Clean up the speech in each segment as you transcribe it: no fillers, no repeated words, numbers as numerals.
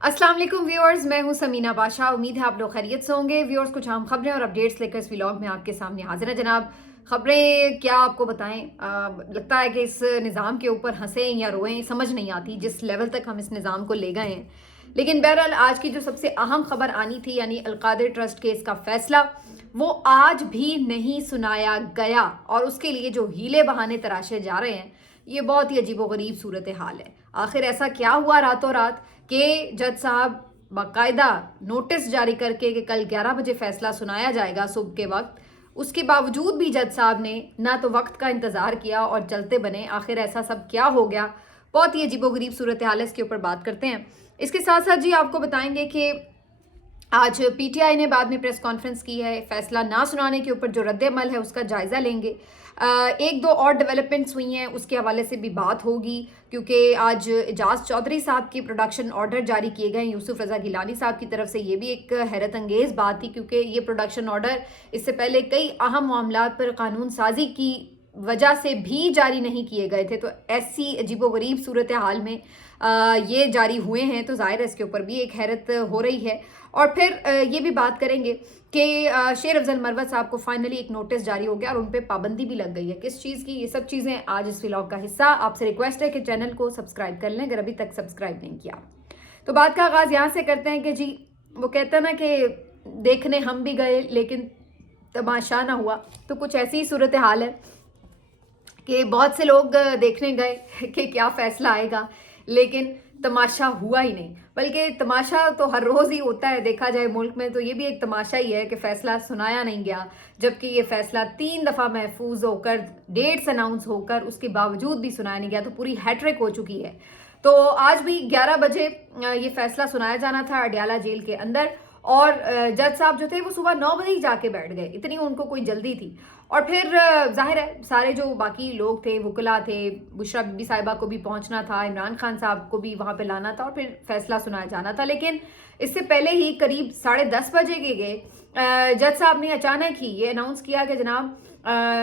अस्सलाम वालेकुम व्यूअर्स, मैं हूं समीना बादशाह। उम्मीद है आप लोग खैरियत से होंगे। व्यूअर्स, कुछ अहम खबरें और अपडेट्स लेकर इस व्लॉग में आपके सामने हाजिर है जनाब। खबरें क्या आपको बताएं, लगता है कि इस निज़ाम के ऊपर हंसें या रोएं समझ नहीं आती जिस लेवल तक हम इस निज़ाम को ले गए हैं। लेकिन बहरहाल आज की जो सबसे अहम खबर आनी थी, यानी अलकादिर ट्रस्ट केस का फैसला, वो आज भी नहीं सुनाया गया। और उसके लिए जो हीले बहाने तराशे जा रहे हैं, ये बहुत ही अजीबोगरीब सूरत हाल है। आखिर ऐसा क्या हुआ रातों रात कि जज साहब बाकायदा नोटिस जारी करके कि कल 11 बजे फैसला सुनाया जाएगा सुबह के वक्त, उसके बावजूद भी जज साहब ने ना तो वक्त का इंतज़ार किया और चलते बने। आखिर ऐसा सब क्या हो गया? बहुत ही अजीबोगरीब सूरत हाल है, इसके ऊपर बात करते हैं। इसके साथ साथ जी आपको बताएंगे कि आज पीटीआई ने बाद में प्रेस कॉन्फ्रेंस की है। फैसला ना सुनाने के ऊपर जो रद्द-ए-अमल है उसका जायज़ा लेंगे। एक दो और डेवलपमेंट्स हुई हैं, उसके हवाले से भी बात होगी, क्योंकि आज एजाज चौधरी साहब की प्रोडक्शन ऑर्डर जारी किए गए यूसुफ रज़ा गिलानी साहब की तरफ से। ये भी एक हैरत अंगेज़ बात थी, क्योंकि ये प्रोडक्शन ऑर्डर इससे पहले कई अहम मामलात पर कानून साजी की वजह से भी जारी नहीं किए गए थे। तो ऐसी अजीबोगरीब सूरत हाल में ये जारी हुए हैं, तो ज़ाहिर है इसके ऊपर भी एक हैरत हो रही है। और फिर ये भी बात करेंगे कि शेर अफजल मरवत साहब को फाइनली एक नोटिस जारी हो गया और उन पर पाबंदी भी लग गई है। किस चीज़ की? ये सब चीज़ें आज इस व्लॉग का हिस्सा। आपसे रिक्वेस्ट है कि चैनल को सब्सक्राइब कर लें अगर अभी तक सब्सक्राइब नहीं किया। तो बात का आगाज़ यहाँ से करते हैं कि जी वो कहते हैं ना कि देखने हम भी गए लेकिन तमाशा ना हुआ। तो कुछ ऐसी ही सूरत हाल है कि बहुत से लोग देखने गए कि क्या फ़ैसला आएगा, लेकिन तमाशा हुआ ही नहीं। बल्कि तमाशा तो हर रोज़ ही होता है, देखा जाए मुल्क में तो ये भी एक तमाशा ही है कि फ़ैसला सुनाया नहीं गया, जबकि ये फ़ैसला 3 दफ़ा महफूज होकर, डेट्स अनाउंस होकर, उसके बावजूद भी सुनाया नहीं गया। तो पूरी हैट्रिक हो चुकी है। तो आज भी 11 बजे ये फ़ैसला सुनाया जाना था अडयाला जेल के अंदर, और जज साहब जो थे वो सुबह 9 बजे ही जाके बैठ गए, इतनी उनको कोई जल्दी थी। और फिर जाहिर है सारे जो बाकी लोग थे, वकला थे, बुशरा बीबी साहिबा को भी पहुंचना था, इमरान खान साहब को भी वहां पे लाना था और फिर फैसला सुनाया जाना था। लेकिन इससे पहले ही करीब 10:30 बजे के गए जज साहब ने अचानक ही ये अनाउंस किया कि जनाब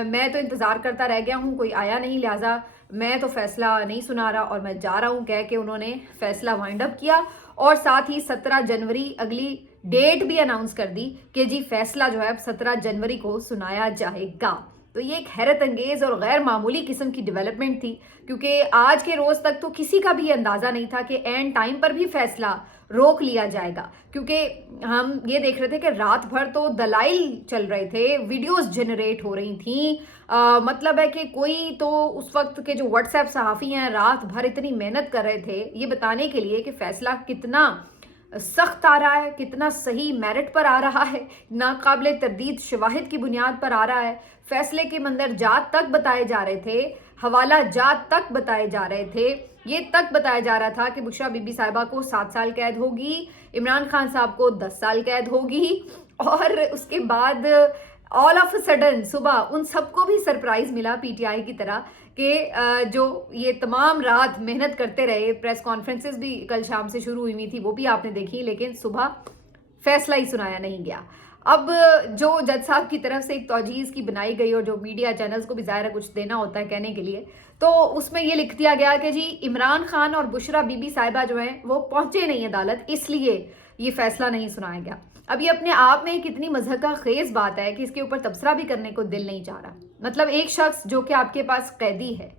मैं तो इंतज़ार करता रह गया हूँ, कोई आया नहीं, लिहाजा मैं तो फैसला नहीं सुना रहा और मैं जा रहा हूँ, कह के उन्होंने फैसला वाइंड अप किया। और साथ ही 17 जनवरी अगली डेट भी अनाउंस कर दी कि जी फैसला जो है अब 17 जनवरी को सुनाया जाएगा। तो ये एक हैरत अंगेज और गैर मामूली किस्म की डेवलपमेंट थी, क्योंकि आज के रोज तक तो किसी का भी अंदाजा नहीं था कि एंड टाइम पर भी फैसला रोक लिया जाएगा। क्योंकि हम ये देख रहे थे कि रात भर तो दलाइल चल रहे थे, वीडियोस जनरेट हो रही थी। मतलब है कि कोई तो उस वक्त के जो व्हाट्सएप सहाफ़ी हैं रात भर इतनी मेहनत कर रहे थे ये बताने के लिए कि फैसला कितना सख्त आ रहा है, कितना सही मेरिट पर आ रहा है, नाकाबिले तरदीद शवाहिद की बुनियाद पर आ रहा है। फैसले के मंदर जात तक बताए जा रहे थे, हवाला जात तक बताए जा रहे थे, ये तक बताया जा रहा था कि बुशरा बीबी साहिबा को 7 साल कैद होगी, इमरान खान साहब को 10 साल कैद होगी। और उसके बाद ऑल ऑफ सडन सुबह उन सबको भी सरप्राइज मिला पीटीआई की तरह कि जो ये तमाम रात मेहनत करते रहे, प्रेस कॉन्फ्रेंसेस भी कल शाम से शुरू हुई थी वो भी आपने देखी, लेकिन सुबह फैसला ही सुनाया नहीं गया। अब जो जज साहब की तरफ से एक तौजीज़ की बनाई गई और जो मीडिया चैनल्स को भी ज़ाहिर कुछ देना होता है कहने के लिए, तो उसमें ये लिख दिया गया कि जी इमरान खान और बुशरा बीबी साहिबा जो हैं वो पहुंचे नहीं अदालत, इसलिए ये फैसला नहीं सुनाया गया। अब ये अपने आप में कितनी मज़हका खेज बात है कि इसके ऊपर तबसरा भी करने को दिल नहीं चाह रहा। मतलब एक शख्स जो कि आपके पास कैदी है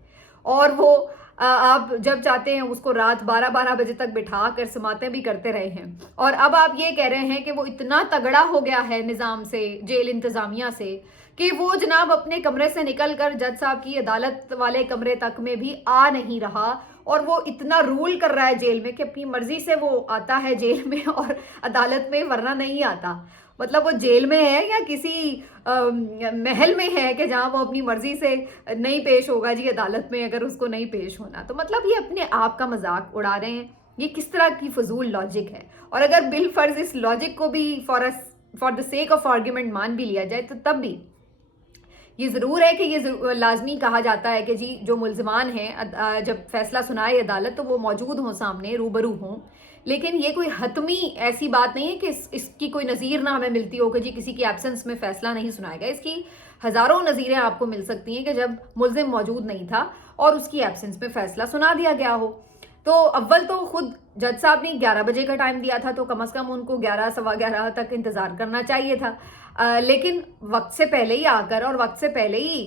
और वो आप जब चाहते हैं उसको रात 12-12 बजे तक बिठा कर समातें भी करते रहे हैं, और अब आप ये कह रहे हैं कि वो इतना तगड़ा हो गया है निज़ाम से, जेल इंतज़ामिया से, कि वो जनाब अपने कमरे से निकल कर जज साहब की अदालत वाले कमरे तक में भी आ नहीं रहा, और वो इतना रूल कर रहा है जेल में कि अपनी मर्जी से वो आता है जेल में और अदालत में, वरना नहीं आता। मतलब वो जेल में है या किसी महल में है कि जहाँ वो अपनी मर्जी से नहीं पेश होगा जी अदालत में अगर उसको नहीं पेश होना। तो मतलब ये अपने आप का मजाक उड़ा रहे हैं। ये किस तरह की फजूल लॉजिक है? और अगर बिल फर्ज इस लॉजिक को भी for the sake of argument मान भी लिया जाए, तो तब भी ये ज़रूर है कि ये लाजमी कहा जाता है कि जी जो मुल्ज़िमान हैं जब फैसला सुनाए अदालत तो वो मौजूद हों, सामने रूबरू हों। लेकिन ये कोई हतमी ऐसी बात नहीं है कि इसकी कोई नज़ीर ना हमें मिलती हो कि जी किसी की एब्सेंस में फैसला नहीं सुनाएगा। इसकी हज़ारों नज़ीरें आपको मिल सकती हैं कि जब मुल्ज़िम मौजूद नहीं था और उसकी एब्सेंस में फैसला सुना दिया गया हो। تو اول تو خود جج صاحب نے 11 بجے کا ٹائم دیا تھا، تو کم از کم ان کو 11 سوا 11 تک انتظار کرنا چاہیے تھا، لیکن وقت سے پہلے ہی آ کر اور وقت سے پہلے ہی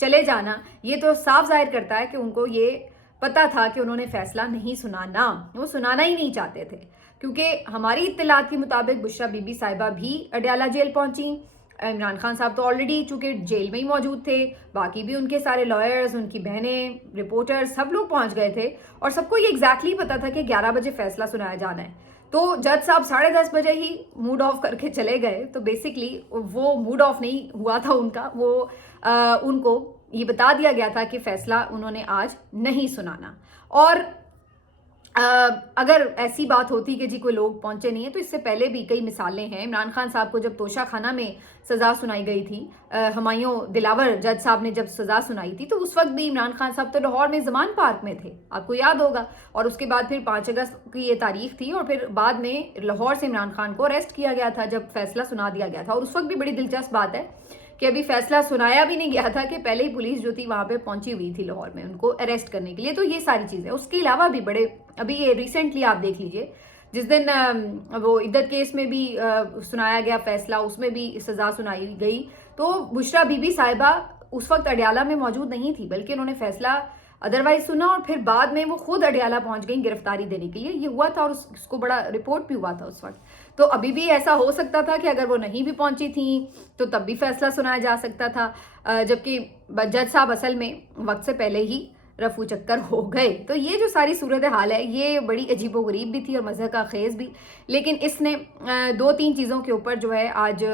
چلے جانا یہ تو صاف ظاہر کرتا ہے کہ ان کو یہ پتا تھا کہ انہوں نے فیصلہ نہیں سنانا، وہ سنانا ہی نہیں چاہتے تھے، کیونکہ ہماری اطلاعات کے مطابق بشرا بی بی صاحبہ بھی اڈیالہ جیل پہنچیں، عمران خان صاحب تو آلریڈی چونکہ جیل میں ہی موجود تھے، باقی بھی ان کے سارے لائرز، ان کی بہنیں، رپورٹر، سب لوگ پہنچ گئے تھے، اور سب کو یہ ایگزیکٹلی پتا تھا کہ 11 بجے فیصلہ سنایا جانا ہے۔ تو جج صاحب 10:30 بجے ہی موڈ آف کر کے چلے گئے، تو بیسکلی وہ موڈ آف نہیں ہوا تھا ان کا، وہ ان کو یہ بتا دیا گیا تھا کہ فیصلہ انہوں نے آج نہیں سنانا۔ اور اگر ایسی بات ہوتی کہ جی کوئی لوگ پہنچے نہیں ہیں، تو اس سے پہلے بھی کئی مثالیں ہیں۔ عمران خان صاحب کو جب توشہ خانہ میں سزا سنائی گئی تھی، ہمایوں دلاور جج صاحب نے جب سزا سنائی تھی، تو اس وقت بھی عمران خان صاحب تو لاہور میں زمان پارک میں تھے، آپ کو یاد ہوگا، اور اس کے بعد پھر 5 اگست کی یہ تاریخ تھی، اور پھر بعد میں لاہور سے عمران خان کو اریسٹ کیا گیا تھا جب فیصلہ سنا دیا گیا تھا۔ اور اس وقت بھی بڑی دلچسپ بات ہے کہ ابھی فیصلہ سنایا بھی نہیں گیا تھا کہ پہلے ہی پولیس جو تھی وہاں پہ پہنچی ہوئی تھی لاہور میں ان کو اریسٹ کرنے کے لیے۔ تو یہ ساری چیزیں، اس کے علاوہ بھی بڑے، ابھی یہ ریسنٹلی آپ دیکھ لیجئے، جس دن وہ عدت کیس میں بھی سنایا گیا فیصلہ، اس میں بھی سزا سنائی گئی، تو بشرا بی بی صاحبہ اس وقت اڈیالہ میں موجود نہیں تھی، بلکہ انہوں نے فیصلہ ادروائز سنا، اور پھر بعد میں وہ خود اڈیالہ پہنچ گئیں گرفتاری دینے کے لیے، یہ ہوا تھا، اور اس کو بڑا رپورٹ بھی ہوا تھا اس وقت۔ تو ابھی بھی ایسا ہو سکتا تھا کہ اگر وہ نہیں بھی پہنچی تھیں تو تب بھی فیصلہ سنایا جا سکتا تھا، جبکہ جج صاحب اصل میں وقت سے پہلے ہی رفو چکر ہو گئے۔ تو یہ جو ساری صورتحال ہے یہ بڑی عجیب و غریب بھی تھی اور مزہ کا خیز بھی، لیکن اس نے 2-3 چیزوں کے اوپر جو ہے آج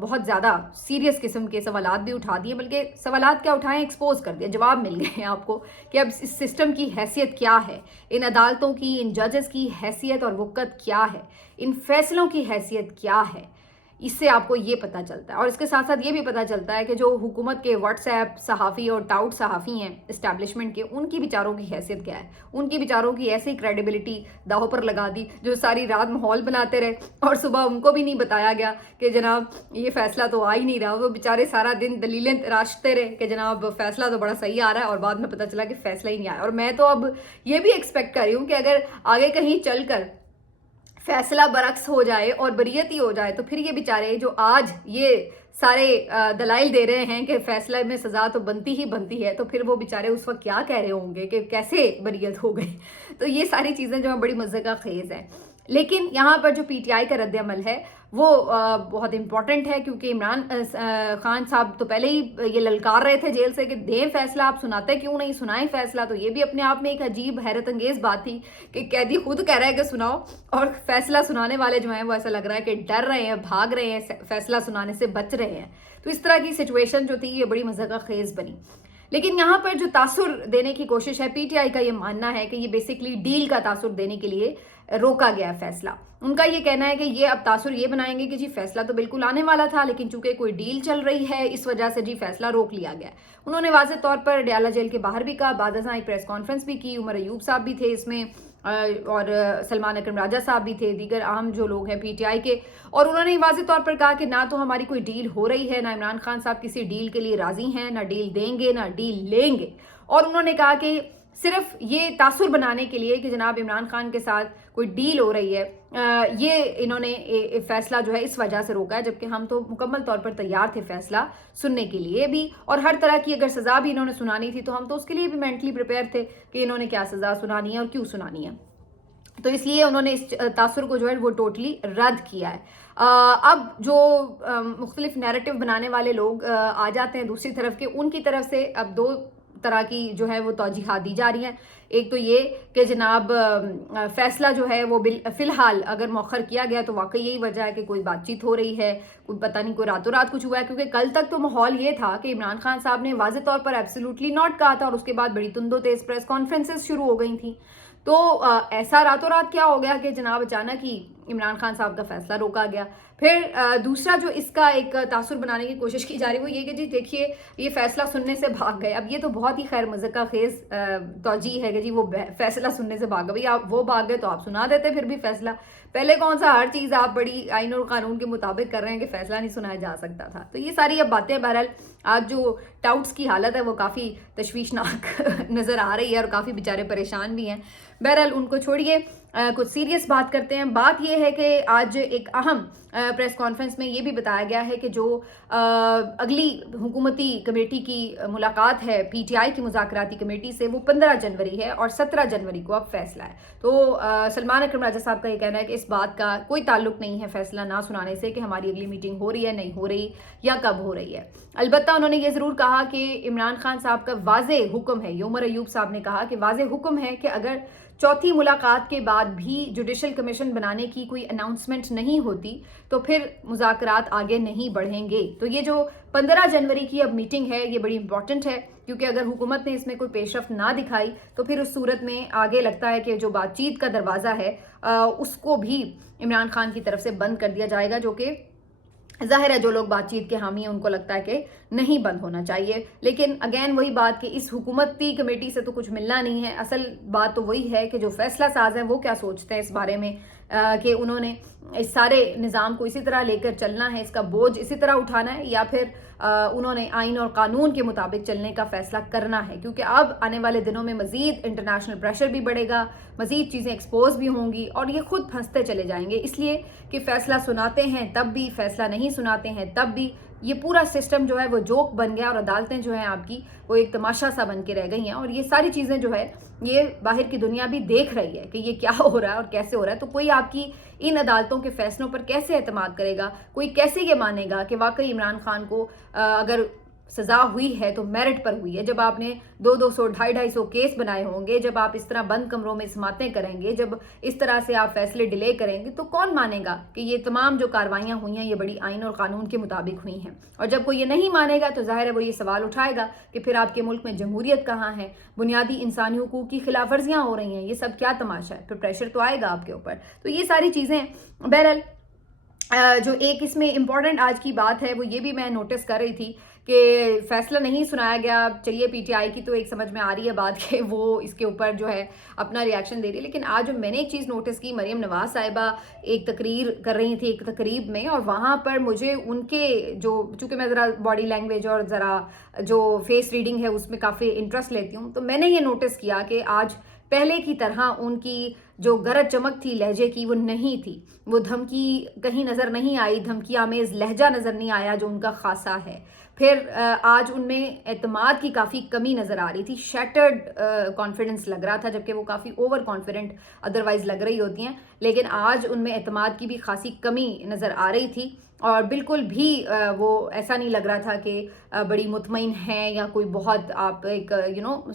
بہت زیادہ سیریس قسم کے سوالات بھی اٹھا دیے، بلکہ سوالات کیا اٹھائیں، ایکسپوز کر دیا، جواب مل گئے ہیں آپ کو کہ اب اس سسٹم کی حیثیت کیا ہے، ان عدالتوں کی، ان ججز کی حیثیت اور وقت کیا ہے، ان فیصلوں کی حیثیت کیا ہے، اس سے آپ کو یہ پتہ چلتا ہے۔ اور اس کے ساتھ ساتھ یہ بھی پتہ چلتا ہے کہ جو حکومت کے واٹس ایپ صحافی اور ٹاؤٹ صحافی ہیں اسٹیبلشمنٹ کے، ان کی بیچاروں کی حیثیت کیا ہے، ان کی بیچاروں کی ایسی کریڈیبلٹی داؤ پر لگا دی، جو ساری رات ماحول بناتے رہے اور صبح ان کو بھی نہیں بتایا گیا کہ جناب یہ فیصلہ تو آ ہی نہیں رہا، وہ بیچارے سارا دن دلیلیں تراشتے رہے کہ جناب فیصلہ تو بڑا صحیح آ رہا ہے، اور بعد میں پتہ چلا کہ فیصلہ ہی نہیں آیا۔ اور میں تو اب یہ بھی ایکسپیکٹ کر رہی ہوں کہ اگر آگے کہیں چل کر فیصلہ برعکس ہو جائے اور بریت ہی ہو جائے، تو پھر یہ بیچارے جو آج یہ سارے دلائل دے رہے ہیں کہ فیصلہ میں سزا تو بنتی ہی بنتی ہے، تو پھر وہ بیچارے اس وقت کیا کہہ رہے ہوں گے کہ کیسے بریت ہو گئے۔ تو یہ ساری چیزیں جو ہیں بڑی مزے کا خیز ہیں، لیکن یہاں پر جو پی ٹی آئی کا رد عمل ہے وہ بہت امپورٹنٹ ہے، کیونکہ عمران خان صاحب تو پہلے ہی یہ للکار رہے تھے جیل سے کہ دیں فیصلہ، آپ سناتے کیوں نہیں، سنائیں فیصلہ۔ تو یہ بھی اپنے آپ میں ایک عجیب حیرت انگیز بات تھی کہ قیدی خود کہہ رہا ہے کہ سناؤ، اور فیصلہ سنانے والے جو ہیں وہ ایسا لگ رہا ہے کہ ڈر رہے ہیں، بھاگ رہے ہیں، فیصلہ سنانے سے بچ رہے ہیں۔ تو اس طرح کی سچویشن جو تھی یہ بڑی مزے کا خیز بنی۔ لیکن یہاں پر جو تاثر دینے کی کوشش ہے، پی ٹی آئی کا یہ ماننا ہے کہ یہ بیسکلی ڈیل کا تاثر دینے کے لیے روکا گیا فیصلہ۔ ان کا یہ کہنا ہے کہ یہ اب تاثر یہ بنائیں گے کہ جی فیصلہ تو بالکل آنے والا تھا، لیکن چونکہ کوئی ڈیل چل رہی ہے اس وجہ سے جی فیصلہ روک لیا گیا۔ انہوں نے واضح طور پر اڈیالہ جیل کے باہر بھی کہا، بعد ازاں ایک پریس کانفرنس بھی کی، عمر ایوب صاحب بھی تھے اس میں، اور سلمان اکرم راجہ صاحب بھی تھے، دیگر اہم جو لوگ ہیں پی ٹی آئی کے، اور انہوں نے واضح طور پر کہا کہ نہ تو ہماری کوئی ڈیل ہو رہی ہے، نہ عمران خان صاحب کسی ڈیل کے لیے راضی ہیں، نہ ڈیل دیں گے، نہ ڈیل لیں گے۔ اور انہوں نے کہا کہ صرف یہ تاثر بنانے کے لیے کہ جناب عمران خان کے ساتھ کوئی ڈیل ہو رہی ہے، یہ انہوں نے فیصلہ جو ہے اس وجہ سے روکا ہے، جبکہ ہم تو مکمل طور پر تیار تھے فیصلہ سننے کے لیے بھی، اور ہر طرح کی اگر سزا بھی انہوں نے سنانی تھی تو ہم تو اس کے لیے بھی مینٹلی پریپیئر تھے کہ انہوں نے کیا سزا سنانی ہے اور کیوں سنانی ہے۔ تو اس لیے انہوں نے اس تاثر کو جو ہے وہ ٹوٹلی رد کیا ہے۔ اب جو مختلف نیریٹو بنانے والے لوگ آ جاتے ہیں دوسری طرف کے، ان کی طرف سے اب 2 طرح کی جو ہے وہ توجیحات دی جا رہی ہیں۔ ایک تو یہ کہ جناب فیصلہ جو ہے وہ فی الحال اگر مؤخر کیا گیا تو واقعی یہی وجہ ہے کہ کوئی بات چیت ہو رہی ہے، کوئی پتہ نہیں کوئی راتوں رات کچھ ہوا ہے، کیونکہ کل تک تو ماحول یہ تھا کہ عمران خان صاحب نے واضح طور پر ایبسلیوٹلی ناٹ کہا تھا، اور اس کے بعد بڑی تند و تیز پریس کانفرنسز شروع ہو گئی تھیں۔ تو ایسا راتوں رات کیا ہو گیا کہ جناب اچانک ہی عمران خان صاحب کا فیصلہ روکا گیا۔ پھر دوسرا جو اس کا ایک تاثر بنانے کی کوشش کی جا رہی ہے وہ یہ کہ جی دیکھیے یہ فیصلہ سننے سے بھاگ گئے۔ اب یہ تو بہت ہی خیر مذکر خیز توجیہ ہے کہ جی وہ فیصلہ سننے سے بھاگ گئے، آپ وہ بھاگ گئے تو آپ سنا دیتے پھر بھی فیصلہ، پہلے کون سا ہر چیز آپ بڑی آئین اور قانون کے مطابق کر رہے ہیں کہ فیصلہ نہیں سنایا جا سکتا تھا۔ تو یہ ساری اب باتیں بہرحال آج جو ٹاؤٹس کی حالت ہے وہ کافی تشویشناک نظر آ رہی ہے، اور کافی بیچارے پریشان بھی ہیں۔ बहरहाल उनको छोड़िए, कुछ सीरियस बात करते हैं। बात ये है कि आज एक अहम प्रेस कॉन्फ्रेंस में ये भी बताया गया है कि जो अगली हुकूमती कमेटी की मुलाकात है पीटीआई की मुज़ाकराती कमेटी से, वो 15 जनवरी है और 17 जनवरी को अब फैसला है। तो सलमान अकरम राजा साहब का ये कहना है कि इस बात का कोई ताल्लुक नहीं है फैसला ना सुनाने से कि हमारी अगली मीटिंग हो रही है, नहीं हो रही, या कब हो रही है। अलबत्ता उन्होंने ये ज़रूर कहा कि इमरान खान साहब का वाज़े हुक्म है, उमर अयूब साहब ने कहा कि वाज़े हुक्म है कि अगर चौथी मुलाकात के बाद भी जुडिशल कमीशन बनाने की कोई अनाउंसमेंट नहीं होती तो फिर मुज़ाकरात आगे नहीं बढ़ेंगे। तो ये जो 15 जनवरी की अब मीटिंग है ये बड़ी इंपॉर्टेंट है, क्योंकि अगर हुकूमत ने इसमें कोई पेशरफ्त ना दिखाई तो फिर उस सूरत में आगे लगता है कि जो बातचीत का दरवाज़ा है उसको भी इमरान खान की तरफ से बंद कर दिया जाएगा, जो कि ज़ाहिर है जो लोग बातचीत के हामी हैं उनको लगता है कि नहीं बंद होना चाहिए। लेकिन अगेन वही बात कि इस हुकूमती कमेटी से तो कुछ मिलना नहीं है। असल बात तो वही है कि जो फैसला साज हैं वो क्या सोचते हैं इस बारे में कि उन्होंने इस सारे निज़ाम को इसी तरह लेकर चलना है, इसका बोझ इसी तरह उठाना है, या फिर उन्होंने आइन और कानून के मुताबिक चलने का फैसला करना है। क्योंकि अब आने वाले दिनों में मज़ीद इंटरनेशनल प्रेशर भी बढ़ेगा, मज़ीद चीज़ें एक्सपोज भी होंगी और ये खुद फंसते चले जाएंगे। इसलिए कि फ़ैसला सुनाते हैं तब भी, फ़ैसला नहीं सुनाते हैं तब भी, ये पूरा सिस्टम जो है वो जोक बन गया और अदालतें जो हैं आपकी वो एक तमाशा सा बन के रह गई हैं। और ये सारी चीज़ें जो है ये बाहर की दुनिया भी देख रही है कि ये क्या हो रहा है और कैसे हो रहा है। तो कोई आपकी इन अदालतों के फैसलों पर कैसे एतमाद करेगा, कोई कैसे ये मानेगा कि वाकई इमरान खान को अगर सज़ा हुई है तो मेरिट पर हुई है। जब आपने 200, 250 केस बनाए होंगे, जब आप इस तरह बंद कमरों में समातें करेंगे, जब इस तरह से आप फैसले डिले करेंगे, तो कौन मानेगा कि ये तमाम जो कार्रवाइयाँ हुई हैं ये बड़ी आइन और कानून के मुताबिक हुई हैं। और जब कोई ये नहीं मानेगा तो ज़ाहिर है वो ये सवाल उठाएगा कि फिर आपके मुल्क में जमहूरियत कहाँ है, बुनियादी इंसानी हुकूक की खिलाफ वर्जियाँ हो रही हैं, ये सब क्या तमाशा है। फिर प्रेशर तो आएगा आपके ऊपर। तो ये सारी चीज़ें बहरहाल जो एक इसमें इम्पॉर्टेंट आज की बात है वो ये भी मैं नोटिस कर रही थी कि फैसला नहीं सुनाया गया। चलिए पीटीआई की तो एक समझ में आ रही है बात कि वो इसके ऊपर जो है अपना रिएक्शन दे रही है, लेकिन आज मैंने एक चीज़ नोटिस की, मरियम नवाज साहिबा एक तकरीर कर रही थी एक तकरीब में, और वहाँ पर मुझे उनके जो, चूँकि मैं ज़रा बॉडी लैंग्वेज और ज़रा जो फेस रीडिंग है उसमें काफ़ी इंटरेस्ट लेती हूँ, तो मैंने ये नोटिस किया कि आज पहले की तरह उनकी जो गरज चमक थी लहजे की वो नहीं थी। वो धमकी कहीं नज़र नहीं आई, धमकी आमेज़ लहजा नज़र नहीं आया जो उनका खासा है। फिर आज उनमें एतमाद की काफ़ी कमी नज़र आ रही थी, शैटर्ड कॉन्फिडेंस लग रहा था, जबकि वो काफ़ी ओवर कॉन्फिडेंट अदरवाइज़ लग रही होती हैं। लेकिन आज उनमें एतमाद की भी खासी कमी नज़र आ रही थी और बिल्कुल भी वो ऐसा नहीं लग रहा था कि बड़ी मुतमईन हैं या कोई बहुत आप एक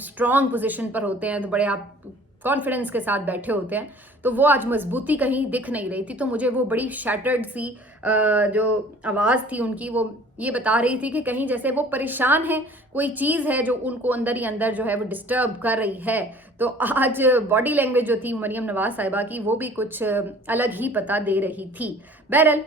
स्ट्रॉन्ग पोजीशन पर होते हैं तो बड़े आप कॉन्फिडेंस के साथ बैठे होते हैं, तो वो आज मजबूती कहीं दिख नहीं रही थी। तो मुझे वो बड़ी शैटर्ड सी जो आवाज़ थी उनकी वो ये बता रही थी कि कहीं जैसे वो परेशान है, कोई चीज़ है जो उनको अंदर ही अंदर जो है वो डिस्टर्ब कर रही है। तो आज बॉडी लैंग्वेज जो थी मरियम नवाज साहिबा की वो भी कुछ अलग ही पता दे रही थी। बहरहाल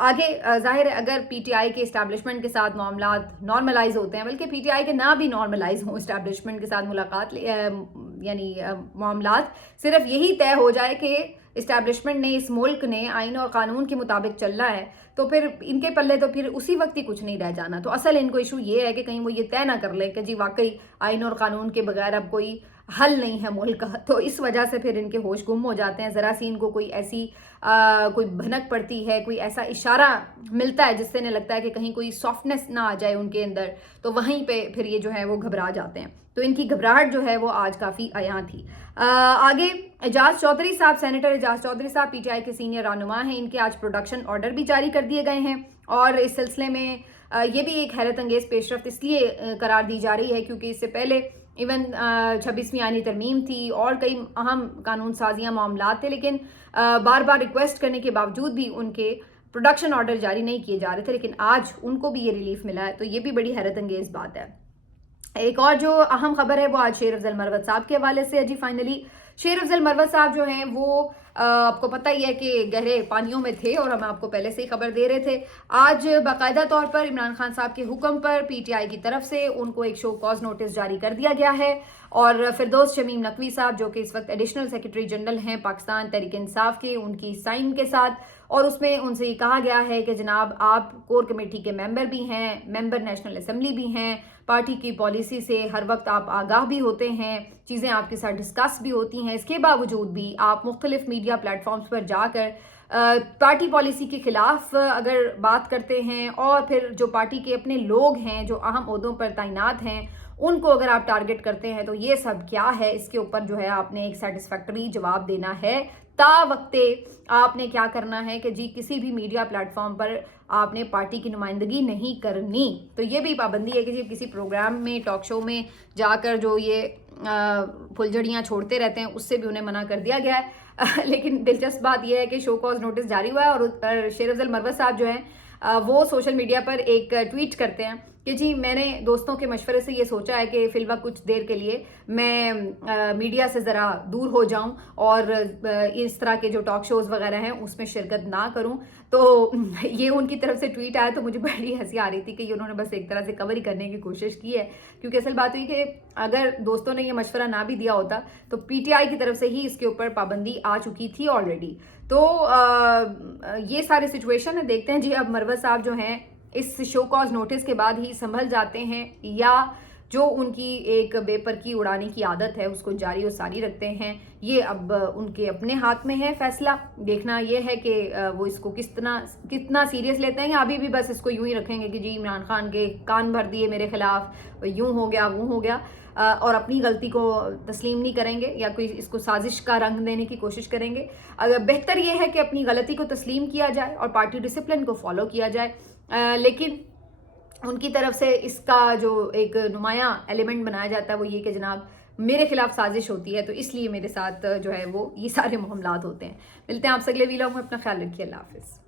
आगे जाहिर है अगर पीटीआई के इस्टेब्लिशमेंट के साथ मामलात नॉर्मलाइज होते हैं, बल्कि पीटीआई के ना भी नॉर्मलाइज हों इस्टेब्लिशमेंट के साथ मुलाकात यानी मामलात, सिर्फ यही तय हो जाए कि इस्टेब्लिशमेंट ने, इस मुल्क ने आइन और कानून के मुताबिक चलना है, तो फिर इनके पल्ले तो फिर उसी वक्त ही कुछ नहीं रह जाना। तो असल इनको इशू ये है कि कहीं वो ये तय ना कर ले कि जी वाकई आइन और कानून के बगैर अब कोई हल नहीं है मुल्क का। तो इस वजह से फिर इनके होश गुम हो जाते हैं। ज़रा सी इनको कोई ऐसी कोई भनक पड़ती है, कोई ऐसा इशारा मिलता है जिससे इन्हें लगता है कि कहीं कोई सॉफ्टनेस ना आ जाए उनके अंदर, तो वहीं पे फिर ये जो है वो घबरा जाते हैं। तो इनकी घबराहट जो है वो आज काफ़ी आया थी। आगे एजाज चौधरी साहब, सेनेटर एजाज चौधरी साहब पीटीआई के सीनियर रहनुमा हैं, इनके आज प्रोडक्शन ऑर्डर भी जारी कर दिए गए हैं। और इस सिलसिले में ये भी एक हैरत अंगेज़ पेशरफ्त इसलिए करार दी जा रही है क्योंकि इससे पहले इवन 26वीं आईनी तरमीम थी और कई अहम कानून साजियाँ मामलात थे, लेकिन बार बार रिक्वेस्ट करने के बावजूद भी उनके प्रोडक्शन ऑर्डर जारी नहीं किए जा रहे थे। लेकिन आज उनको भी ये रिलीफ मिला है, तो ये भी बड़ी हैरत अंगेज़ बात है। एक और जो अहम खबर है वो आज शेर अफजल मरवत साहब के हवाले से है। जी फाइनली शेर अफजल मरवत साहब जो हैं वो आपको पता ही है कि गहरे पानियों में थे और हम आपको पहले से ही खबर दे रहे थे। आज बाकायदा तौर पर इमरान खान साहब के हुक्म पर पीटीआई की तरफ से उनको एक शो कॉज नोटिस जारी कर दिया गया है اور فردوس شمیم نقوی صاحب جو کہ اس وقت ایڈیشنل سیکرٹری جنرل ہیں پاکستان تحریک انصاف کے، ان کی سائن کے ساتھ، اور اس میں ان سے یہ کہا گیا ہے کہ جناب آپ کور کمیٹی کے ممبر بھی ہیں، ممبر نیشنل اسمبلی بھی ہیں، پارٹی کی پالیسی سے ہر وقت آپ آگاہ بھی ہوتے ہیں، چیزیں آپ کے ساتھ ڈسکس بھی ہوتی ہیں، اس کے باوجود بھی آپ مختلف میڈیا پلیٹ فارمز پر جا کر پارٹی پالیسی کے خلاف اگر بات کرتے ہیں، اور پھر جو پارٹی کے اپنے لوگ ہیں جو اہم عہدوں پر تعینات ہیں ان کو اگر آپ ٹارگٹ کرتے ہیں، تو یہ سب کیا ہے؟ اس کے اوپر جو ہے آپ نے ایک سیٹسفیکٹری جواب دینا ہے۔ تا وقتے آپ نے کیا کرنا ہے کہ جی کسی بھی میڈیا پلیٹ فارم پر آپ نے پارٹی کی نمائندگی نہیں کرنی۔ تو یہ بھی پابندی ہے کہ جی کسی پروگرام میں، ٹاک شو میں جا کر جو یہ پھلجھڑیاں چھوڑتے رہتے ہیں اس سے بھی انہیں منع کر دیا گیا ہے۔ لیکن دلچسپ بات یہ ہے کہ شو کاز نوٹس جاری ہوا ہے، اور شیر افضل مروت صاحب جو ہیں وہ سوشل میڈیا پر ایک ٹویٹ کرتے ہیں کہ جی میں نے دوستوں کے مشورے سے یہ سوچا ہے کہ فی الوقت کچھ دیر کے لیے میں میڈیا سے ذرا دور ہو جاؤں اور اس طرح کے جو ٹاک شوز وغیرہ ہیں اس میں شرکت نہ کروں۔ تو یہ ان کی طرف سے ٹویٹ آیا تو مجھے بڑی ہنسی آ رہی تھی کہ یہ انہوں نے بس ایک طرح سے کور ہی کرنے کی کوشش کی ہے، کیونکہ اصل بات ہوئی کہ اگر دوستوں نے یہ مشورہ نہ بھی دیا ہوتا تو پی ٹی آئی کی طرف سے ہی اس کے اوپر پابندی آ چکی تھی آلریڈی۔ تو یہ ساری سچویشن ہے، دیکھتے ہیں جی اب مروت صاحب جو ہیں اس شو کاز نوٹس کے بعد ہی سنبھل جاتے ہیں، یا جو ان کی ایک بے پرکی اڑانے کی عادت ہے اس کو جاری و ساری رکھتے ہیں۔ یہ اب ان کے اپنے ہاتھ میں ہے فیصلہ، دیکھنا یہ ہے کہ وہ اس کو کتنا سیریس لیتے ہیں، یا ابھی بھی بس اس کو یوں ہی رکھیں گے کہ جی عمران خان کے کان بھر دیے میرے خلاف، یوں ہو گیا وہ ہو گیا، اور اپنی غلطی کو تسلیم نہیں کریں گے یا کوئی اس کو سازش کا رنگ دینے کی کوشش کریں گے۔ اگر بہتر یہ ہے کہ اپنی غلطی کو تسلیم کیا جائے اور پارٹی ڈسپلن کو فالو کیا جائے، لیکن ان کی طرف سے اس کا جو ایک نمایاں ایلیمنٹ بنایا جاتا ہے وہ یہ کہ جناب میرے خلاف سازش ہوتی ہے، تو اس لیے میرے ساتھ جو ہے وہ یہ سارے معاملات ہوتے ہیں۔ ملتے ہیں آپ سے اگلے ویلاگ میں، اپنا خیال رکھیے، اللہ حافظ۔